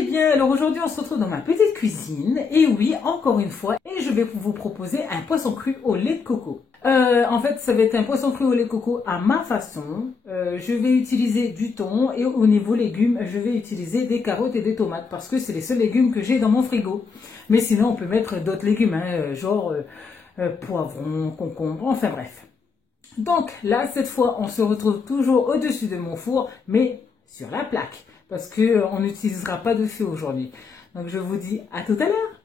allez bien? Alors aujourd'hui on se retrouve dans ma petite cuisine et oui, encore une fois, et je vais vous proposer un poisson cru au lait de coco. En fait ça va être un poisson cru au lait de coco à ma façon. Je vais utiliser du thon et au niveau légumes je vais utiliser des carottes et des tomates parce que c'est les seuls légumes que j'ai dans mon frigo. Mais sinon on peut mettre d'autres légumes, hein, genre poivron, concombre, enfin bref. Donc là cette fois on se retrouve toujours au-dessus de mon four mais sur la plaque. Parce qu'on n'utilisera pas de feu aujourd'hui. Donc je vous dis à tout à l'heure.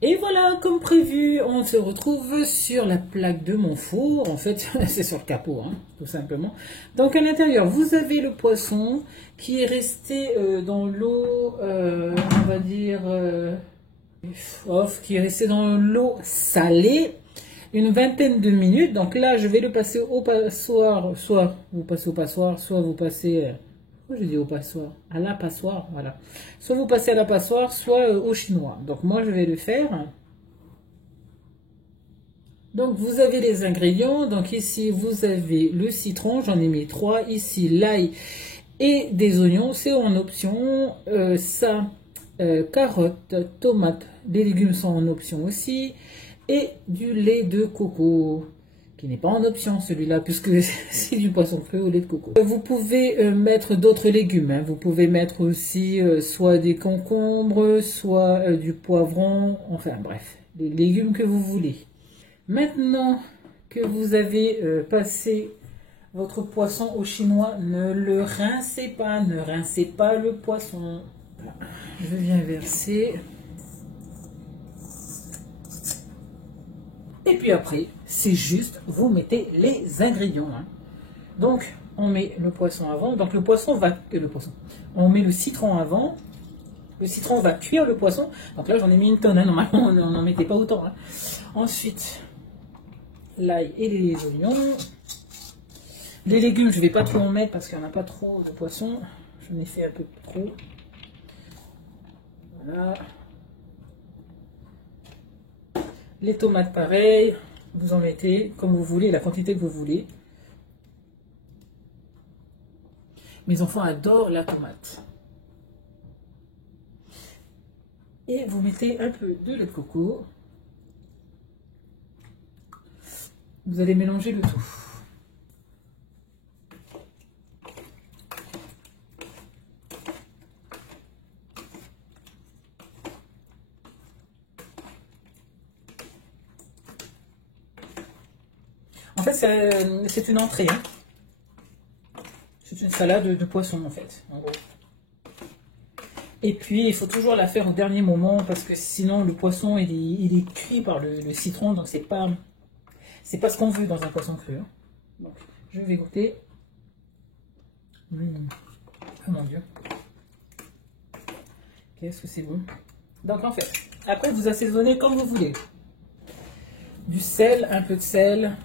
Et voilà, comme prévu, on se retrouve sur la plaque de mon four. En fait, c'est sur le capot, hein, tout simplement. Donc à l'intérieur, vous avez le poisson qui est resté dans l'eau, on va dire, qui est resté dans l'eau salée une vingtaine de minutes. Donc là, je vais le passer au passoire. Soit vous passez au passoire, soit vous passez... je dis au passoire, à la passoire, voilà. Soit vous passez à la passoire, soit au chinois. Donc moi je vais le faire. Donc vous avez les ingrédients. Donc ici vous avez le citron, j'en ai mis 3. Ici l'ail et des oignons, c'est en option. Carottes, tomates, les légumes sont en option aussi. Et du lait de coco, qui n'est pas en option celui-là, puisque c'est du poisson cru au lait de coco. Vous pouvez mettre d'autres légumes, hein. Vous pouvez mettre aussi soit des concombres, soit du poivron, enfin bref, les légumes que vous voulez. Maintenant que vous avez passé votre poisson au chinois, ne le rincez pas, ne rincez pas le poisson. Je viens verser... Et puis après, c'est juste, vous mettez les ingrédients. Hein. Donc, on met le poisson avant. Donc, le poisson va... On met le citron avant. Le citron va cuire le poisson. Donc là, j'en ai mis une tonne. Hein. Normalement, on n'en mettait pas autant. Hein. Ensuite, l'ail et les oignons. Les légumes, je ne vais pas trop en mettre parce qu'il n'y en a pas trop de poisson. J'en ai fait un peu trop. Voilà. Les tomates pareil, vous en mettez comme vous voulez, la quantité que vous voulez. Mes enfants adorent la tomate. Et vous mettez un peu de lait de coco. Vous allez mélanger le tout. En fait, c'est une entrée. Hein. C'est une salade de poisson, en fait, en gros. Et puis, il faut toujours la faire au dernier moment, parce que sinon, le poisson, il est cuit par le citron, donc c'est pas ce qu'on veut dans un poisson cru. Hein. Donc, je vais goûter. Oh mon Dieu. Qu'est-ce que c'est bon. Donc, en fait, après, vous assaisonnez comme vous voulez. Du sel, un peu de sel.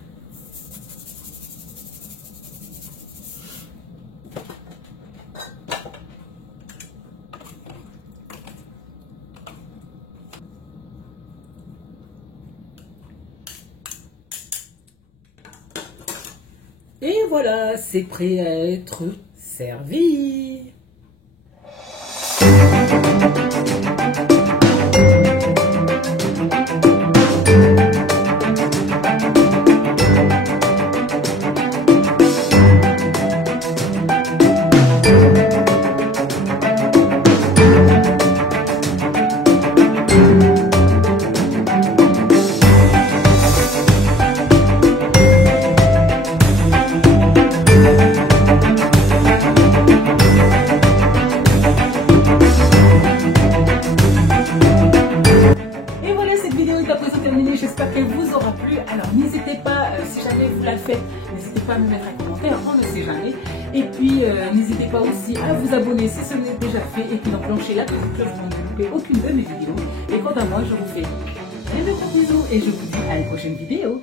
Et voilà, c'est prêt à être servi. J'espère qu'elle vous aura plu. Alors n'hésitez pas, si jamais vous la faites, n'hésitez pas à me mettre un commentaire, on ne sait jamais. Et puis n'hésitez pas aussi à vous abonner si ce n'est déjà fait et puis d'enclencher la petite cloche pour ne louper aucune de mes vidéos. Et quant à moi, je vous fais de gros bisous et je vous dis à une prochaine vidéo.